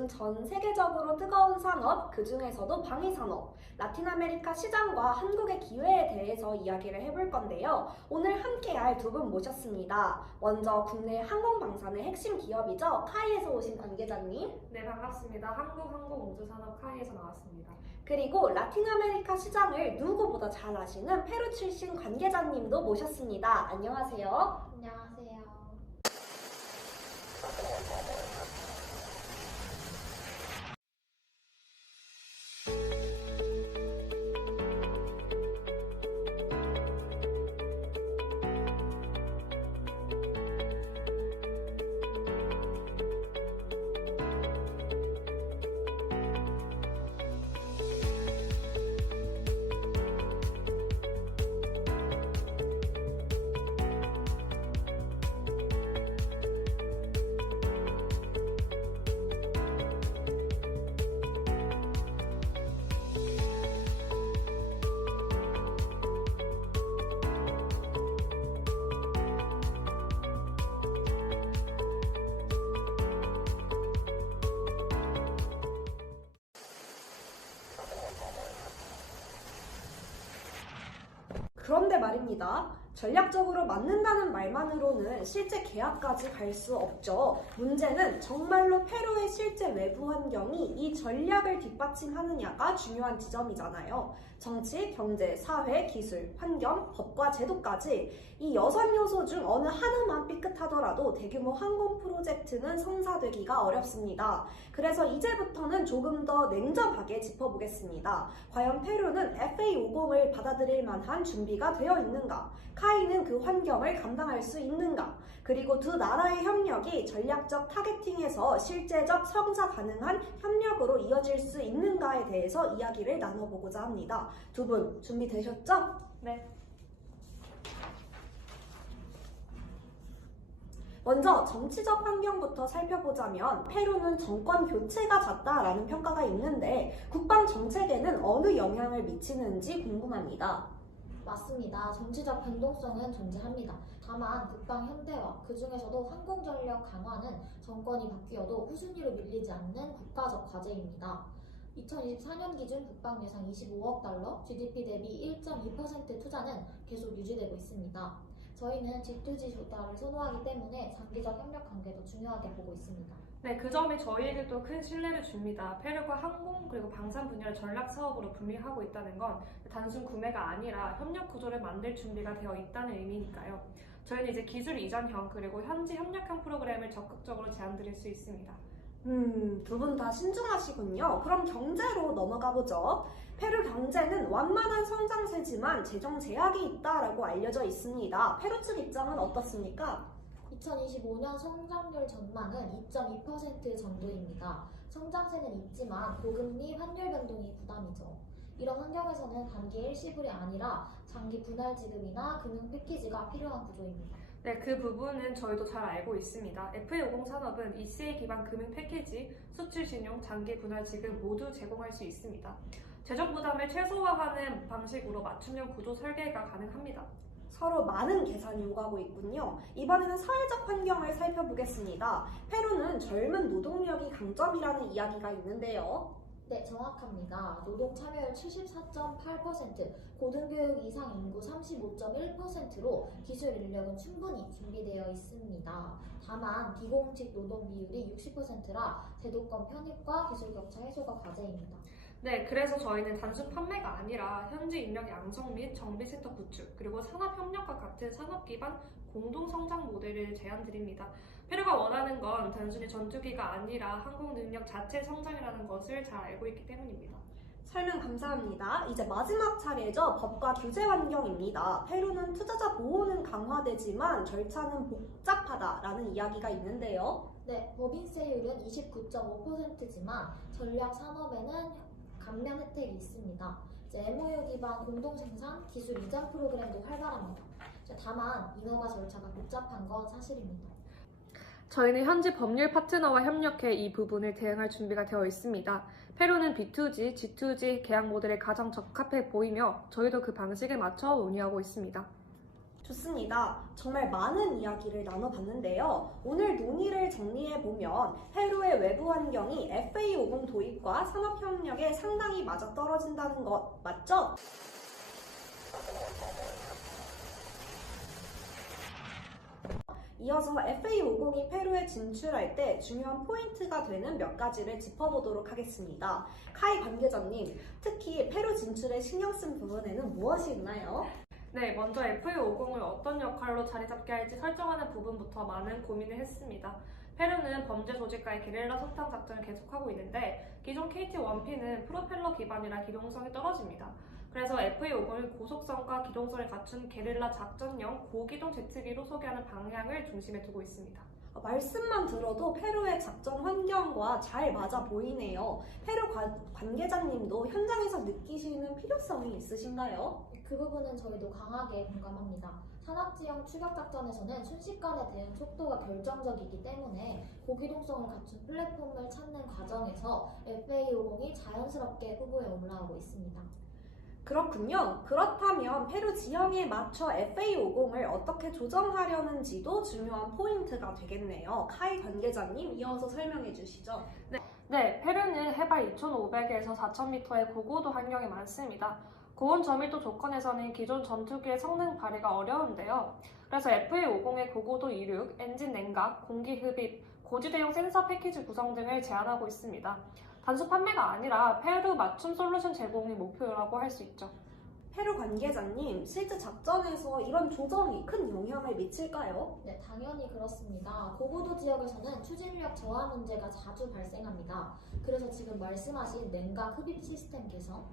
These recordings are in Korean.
요즘 전 세계적으로 뜨거운 산업, 그 중에서도 방위산업, 라틴 아메리카 시장과 한국의 기회에 대해서 이야기를 해볼 건데요. 오늘 함께할 두 분 모셨습니다. 먼저 국내 항공방산의 핵심 기업이죠. 카이에서 오신 관계자님. 네, 반갑습니다. 한국항공우주산업 카이에서 나왔습니다. 그리고 라틴 아메리카 시장을 누구보다 잘 아시는 페루 출신 관계자님도 모셨습니다. 안녕하세요. 안녕하세요. 그런데 말입니다. 전략적으로 맞는다는 말만으로는 실제 계약까지 갈 수 없죠. 문제는 정말로 페루의 실제 외부 환경이 이 전략을 뒷받침하느냐가 중요한 지점이잖아요. 정치, 경제, 사회, 기술, 환경, 법과 제도까지 이 6요소 중 어느 하나만 삐끗하더라도 대규모 항공 프로젝트는 성사되기가 어렵습니다. 그래서 이제부터는 조금 더 냉정하게 짚어보겠습니다. 과연 페루는 FA50을 받아들일 만한 준비가 되어 있는가? 카이는 그 환경을 감당할 수 있는가? 그리고 두 나라의 협력이 전략적 타겟팅에서 실제적 성사 가능한 협력으로 이어질 수 있는가에 대해서 이야기를 나눠보고자 합니다. 두 분 준비되셨죠? 네. 먼저 정치적 환경부터 살펴보자면 페루는 정권 교체가 잦다라는 평가가 있는데 국방 정책에는 어느 영향을 미치는지 궁금합니다. 맞습니다. 정치적 변동성은 존재합니다. 다만 국방 현대화, 그 중에서도 항공전력 강화는 정권이 바뀌어도 후순위로 밀리지 않는 국가적 과제입니다. 2024년 기준 국방 예산 25억 달러, GDP 대비 1.2% 투자는 계속 유지되고 있습니다. 저희는 G2G 조달을 선호하기 때문에 장기적 협력 관계도 중요하게 보고 있습니다. 네, 그 점이 저희에게도 큰 신뢰를 줍니다. 페루가 항공 그리고 방산 분야를 전략 사업으로 분리하고 있다는 건 단순 구매가 아니라 협력 구조를 만들 준비가 되어 있다는 의미니까요. 저희는 이제 기술 이전형 그리고 현지 협력형 프로그램을 적극적으로 제안드릴 수 있습니다. 두 분 다 신중하시군요. 그럼 경제로 넘어가 보죠. 페루 경제는 완만한 성장세지만 재정 제약이 있다라고 알려져 있습니다. 페루 측 입장은 어떻습니까? 2025년 성장률 전망은 2.2% 정도입니다. 성장세는 있지만 고금리 환율 변동이 부담이죠. 이런 환경에서는 단기 일시불이 아니라 장기 분할 지급이나 금융 패키지가 필요한 구조입니다. 네, 그 부분은 저희도 잘 알고 있습니다. FA50 산업은 ECA 기반 금융 패키지, 수출 신용, 장기 분할 지급 모두 제공할 수 있습니다. 재정 부담을 최소화하는 방식으로 맞춤형 구조 설계가 가능합니다. 서로 많은 계산이 오가고 있군요. 이번에는 사회적 환경을 살펴보겠습니다. 페루는 젊은 노동력이 강점이라는 이야기가 있는데요. 네, 정확합니다. 노동 참여율 74.8%, 고등교육 이상 인구 35.1%로 기술 인력은 충분히 준비되어 있습니다. 다만 비공직 노동 비율이 60%라 제도권 편입과 기술 격차 해소가 과제입니다. 네, 그래서 저희는 단순 판매가 아니라 현지 인력 양성 및 정비 센터 구축, 그리고 산업 협력과 같은 산업 기반 공동 성장 모델을 제안드립니다. 페루가 원하는 건 단순히 전투기가 아니라 항공 능력 자체 성장이라는 것을 잘 알고 있기 때문입니다. 설명 감사합니다. 이제 마지막 차례죠. 법과 규제 환경입니다. 페루는 투자자 보호는 강화되지만 절차는 복잡하다라는 이야기가 있는데요. 네, 법인세율은 29.5%지만 전략 산업에는 감면 혜택이 있습니다. MOU 기반 공동 생산, 기술 이전 프로그램도 활발합니다. 다만 인허가 절차가 복잡한 건 사실입니다. 저희는 현지 법률 파트너와 협력해 이 부분을 대응할 준비가 되어 있습니다. 페루는 B2G, G2G 계약 모델에 가장 적합해 보이며 저희도 그 방식에 맞춰 논의하고 있습니다. 좋습니다. 정말 많은 이야기를 나눠봤는데요. 오늘 논의를 정리해보면 페루의 외부 환경이 FA50 도입과 산업협력에 상당히 맞아떨어진다는 것 맞죠? 이어서 FA50이 페루에 진출할 때 중요한 포인트가 되는 몇 가지를 짚어보도록 하겠습니다. 카이 관계자님, 특히 페루 진출에 신경 쓴 부분에는 무엇이 있나요? 네, 먼저 FA50을 어떤 역할로 자리 잡게 할지 설정하는 부분부터 많은 고민을 했습니다. 페루는 범죄 조직과의 게릴라 소탕 작전을 계속하고 있는데 기존 KT-1P는 프로펠러 기반이라 기동성이 떨어집니다. 그래서 FA50을 고속성과 기동성을 갖춘 게릴라 작전용 고기동 제트기로 소개하는 방향을 중심에 두고 있습니다. 말씀만 들어도 페루의 작전 환경과 잘 맞아 보이네요. 페루 관계자님도 현장에서 느끼시는 필요성이 있으신가요? 그 부분은 저희도 강하게 공감합니다. 산악지형 추격작전에서는 순식간의 대응 속도가 결정적이기 때문에 고기동성을 갖춘 플랫폼을 찾는 과정에서 FA50이 자연스럽게 후보에 올라오고 있습니다. 그렇군요. 그렇다면 페루 지형에 맞춰 FA50을 어떻게 조정하려는지도 중요한 포인트가 되겠네요. 카이 관계자님 이어서 설명해 주시죠. 네, 페루는 해발 2,500에서 4,000m의 고고도 환경이 많습니다. 고온 저밀도 조건에서는 기존 전투기의 성능 발휘가 어려운데요. 그래서 FA50의 고고도 이륙, 엔진 냉각, 공기 흡입, 고지대용 센서 패키지 구성 등을 제안하고 있습니다. 단순 판매가 아니라 페루 맞춤 솔루션 제공이 목표라고 할 수 있죠. 페루 관계자님, 실제 작전에서 이런 조정이 큰 영향을 미칠까요? 네, 당연히 그렇습니다. 고고도 지역에서는 추진력 저하 문제가 자주 발생합니다. 그래서 지금 말씀하신 냉각 흡입 시스템 개선,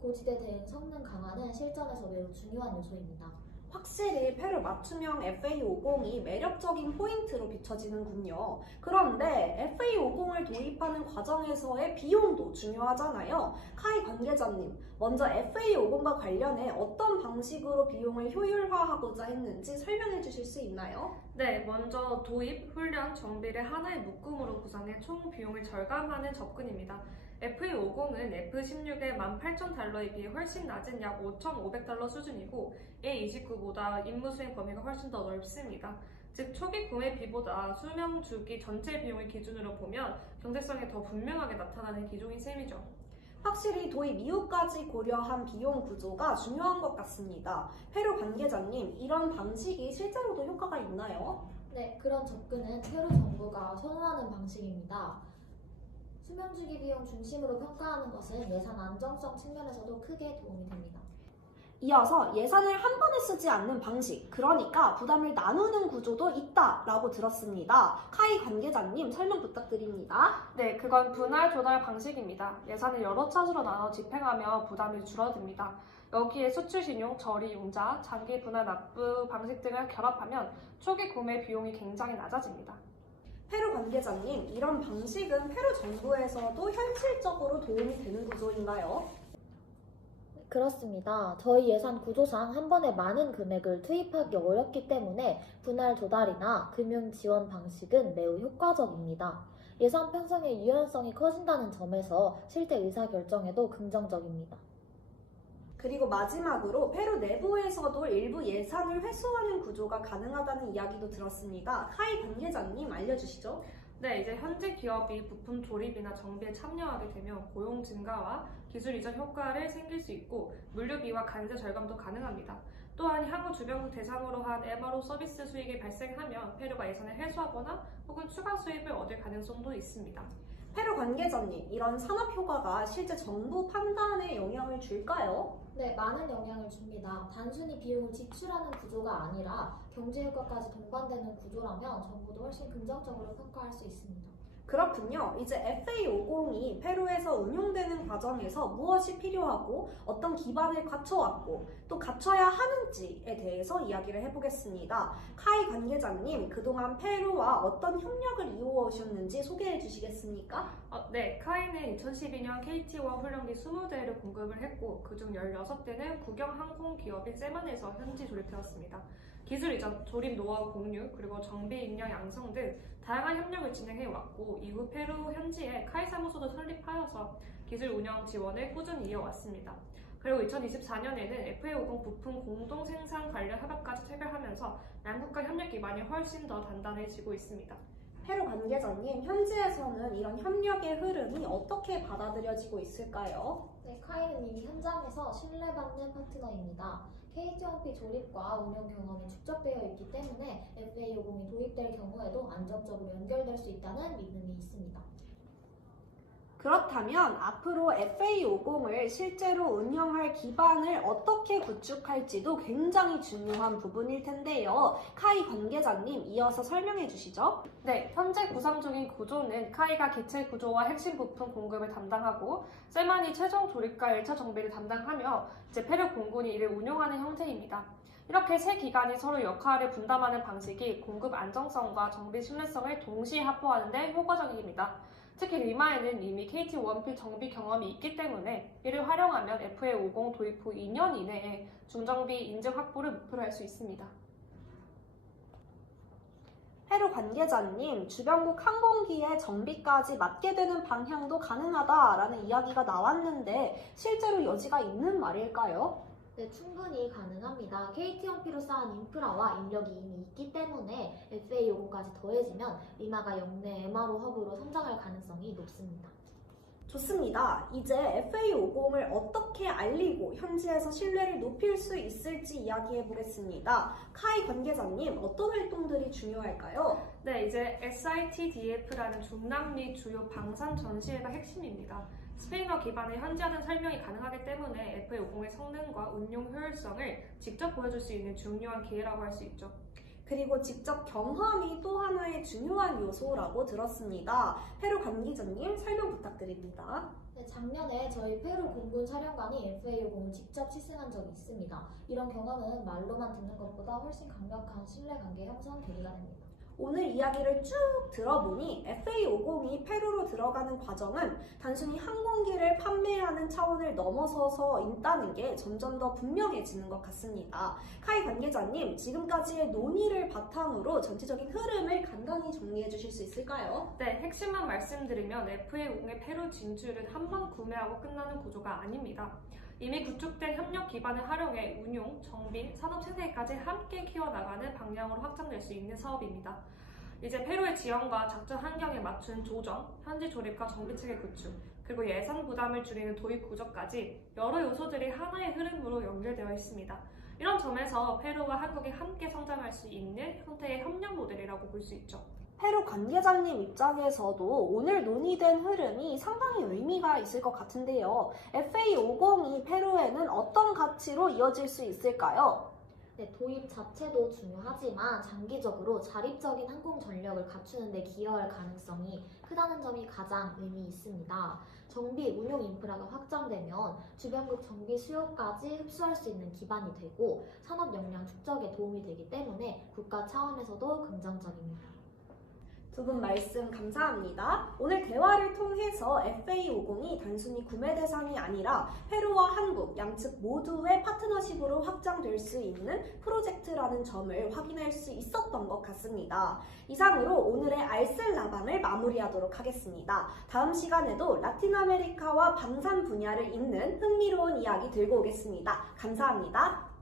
고지대 대응 성능 강화는 실전에서 매우 중요한 요소입니다. 확실히 페루 맞춤형 FA50이 매력적인 포인트로 비춰지는군요. 그런데 FA50을 도입하는 과정에서의 비용도 중요하잖아요. 카이 관계자님, 먼저 FA50과 관련해 어떤 방식으로 비용을 효율화하고자 했는지 설명해 주실 수 있나요? 네, 먼저 도입, 훈련, 정비를 하나의 묶음으로 구성해 총 비용을 절감하는 접근입니다. FA50은 F16의 18,000달러에 비해 훨씬 낮은 약 5,500달러 수준이고 A29보다 임무 수행 범위가 훨씬 더 넓습니다. 즉 초기 구매비보다 수명 주기 전체 비용을 기준으로 보면 경제성이 더 분명하게 나타나는 기종인 셈이죠. 확실히 도입 이후까지 고려한 비용 구조가 중요한 것 같습니다. 페루 관계자님, 이런 방식이 실제로도 효과가 있나요? 네, 그런 접근은 페루 정부가 선호하는 방식입니다. 수명주기 비용 중심으로 평가하는 것은 예산 안정성 측면에서도 크게 도움이 됩니다. 이어서 예산을 한 번에 쓰지 않는 방식, 그러니까 부담을 나누는 구조도 있다라고 들었습니다. 카이 관계자님 설명 부탁드립니다. 네, 그건 분할 조달 방식입니다. 예산을 여러 차수로 나눠 집행하며 부담이 줄어듭니다. 여기에 수출신용, 저리융자, 장기 분할 납부 방식 등을 결합하면 초기 구매 비용이 굉장히 낮아집니다. 페루 관계자님, 이런 방식은 페루 정부에서도 현실적으로 도움이 되는 구조인가요? 그렇습니다. 저희 예산 구조상 한 번에 많은 금액을 투입하기 어렵기 때문에 분할 조달이나 금융 지원 방식은 매우 효과적입니다. 예산 편성의 유연성이 커진다는 점에서 실제 의사결정에도 긍정적입니다. 그리고 마지막으로 페루 내부에서도 일부 예산을 회수하는 구조가 가능하다는 이야기도 들었습니다. 카이 관계자님 알려주시죠. 네, 이제 현재 기업이 부품 조립이나 정비에 참여하게 되면 고용 증가와 기술 이전 효과를 생길 수 있고 물류비와 관세 절감도 가능합니다. 또한 향후 주변국 대상으로 한 MRO 서비스 수익이 발생하면 페루가 예산을 회수하거나 혹은 추가 수입을 얻을 가능성도 있습니다. 페루 관계자님, 이런 산업 효과가 실제 정부 판단에 영향을 줄까요? 네, 많은 영향을 줍니다. 단순히 비용을 지출하는 구조가 아니라 경제 효과까지 동반되는 구조라면 정부도 훨씬 긍정적으로 평가할 수 있습니다. 그렇군요. 이제 FA50이 페루에서 운용되는 과정에서 무엇이 필요하고 어떤 기반을 갖춰왔고 또 갖춰야 하는지에 대해서 이야기를 해보겠습니다. 카이 관계자님, 그동안 페루와 어떤 협력을 이루어오셨는지 소개해 주시겠습니까? 네, 카이는 2012년 KT-1 훈련기 20대를 공급을 했고 그중 16대는 국영 항공 기업인 세만에서 현지 조립되었습니다. 기술 이전, 조립 노하우 공유, 그리고 정비 인력 양성 등 다양한 협력을 진행해왔고 이후 페루 현지에 카이 사무소도 설립하여서 기술 운영 지원을 꾸준히 이어왔습니다. 그리고 2024년에는 FA50 부품 공동 생산 관련 협약까지 체결하면서 양국간 협력 기반이 훨씬 더 단단해지고 있습니다. 페루 관계자님, 현지에서는 이런 협력의 흐름이 어떻게 받아들여지고 있을까요? 네, 카이는 이미 현장에서 신뢰받는 파트너입니다. KT1P 조립과 운영 경험이 축적되어 있기 때문에 FA50이 도입될 경우에도 안정적으로 연결될 수 있다는 믿음이 있습니다. 그렇다면 앞으로 FA50을 실제로 운영할 기반을 어떻게 구축할지도 굉장히 중요한 부분일 텐데요. 카이 관계자님, 이어서 설명해 주시죠. 네, 현재 구상 중인 구조는 카이가 기체 구조와 핵심 부품 공급을 담당하고 셀만이 최종 조립과 1차 정비를 담당하며 이제 페루 공군이 이를 운용하는 형태입니다. 이렇게 세 기관이 서로 역할을 분담하는 방식이 공급 안정성과 정비 신뢰성을 동시에 확보하는 데 효과적입니다. 특히 리마에는 이미 KT1P 정비 경험이 있기 때문에 이를 활용하면 FA50 도입 후 2년 이내에 중정비 인증 확보를 목표로 할 수 있습니다. 페루 관계자님, 주변국 항공기의 정비까지 맡게 되는 방향도 가능하다라는 이야기가 나왔는데 실제로 여지가 있는 말일까요? 네, 충분히 가능합니다. KT1P로 쌓은 인프라와 인력이 이미 있기 때문에 FA50까지 더해지면 리마가 역내 MRO 허브로 성장할 가능성이 높습니다. 좋습니다. 이제 FA50을 어떻게 알리고 현지에서 신뢰를 높일 수 있을지 이야기해 보겠습니다. 카이 관계자님, 어떤 활동들이 중요할까요? 네, 이제 SITDF라는 중남미 주요 방산 전시회가 핵심입니다. 스페인어 기반의 현지화된 설명이 가능하기 때문에 FA50의 성능과 운용 효율성을 직접 보여줄 수 있는 중요한 기회라고 할 수 있죠. 그리고 직접 경험이 또 하나의 중요한 요소라고 들었습니다. 페루 관계자님, 설명 부탁드립니다. 네, 작년에 저희 페루 공군 사령관이 FA50을 직접 시승한 적이 있습니다. 이런 경험은 말로만 듣는 것보다 훨씬 강력한 신뢰관계 형성 계기가 됩니다. 오늘 이야기를 쭉 들어보니 FA50이 페루로 들어가는 과정은 단순히 항공기를 판매하는 차원을 넘어서서 있다는 게 점점 더 분명해지는 것 같습니다. 카이 관계자님, 지금까지의 논의를 바탕으로 전체적인 흐름을 간단히 정리해 주실 수 있을까요? 네, 핵심만 말씀드리면 FA50의 페루 진출은 한 번 구매하고 끝나는 구조가 아닙니다. 이미 구축된 협력 기반을 활용해 운용, 정비, 산업 생태계까지 함께 키워나가는 방향으로 확장될 수 있는 사업입니다. 이제 페루의 지형과 작전 환경에 맞춘 조정, 현지 조립과 정비 체계 구축, 그리고 예산 부담을 줄이는 도입 구조까지 여러 요소들이 하나의 흐름으로 연결되어 있습니다. 이런 점에서 페루와 한국이 함께 성장할 수 있는 형태의 협력 모델이라고 볼 수 있죠. 페루 관계자님 입장에서도 오늘 논의된 흐름이 상당히 의미가 있을 것 같은데요. FA50이 페루에는 어떤 가치로 이어질 수 있을까요? 네, 도입 자체도 중요하지만 장기적으로 자립적인 항공 전력을 갖추는 데 기여할 가능성이 크다는 점이 가장 의미 있습니다. 정비, 운용 인프라가 확장되면 주변국 정비 수요까지 흡수할 수 있는 기반이 되고 산업 역량 축적에 도움이 되기 때문에 국가 차원에서도 긍정적입니다. 두 분 말씀 감사합니다. 오늘 대화를 통해서 FA50이 단순히 구매 대상이 아니라 페루와 한국 양측 모두의 파트너십으로 확장될 수 있는 프로젝트라는 점을 확인할 수 있었던 것 같습니다. 이상으로 오늘의 알쓸라방을 마무리하도록 하겠습니다. 다음 시간에도 라틴 아메리카와 방산 분야를 잇는 흥미로운 이야기 들고 오겠습니다. 감사합니다.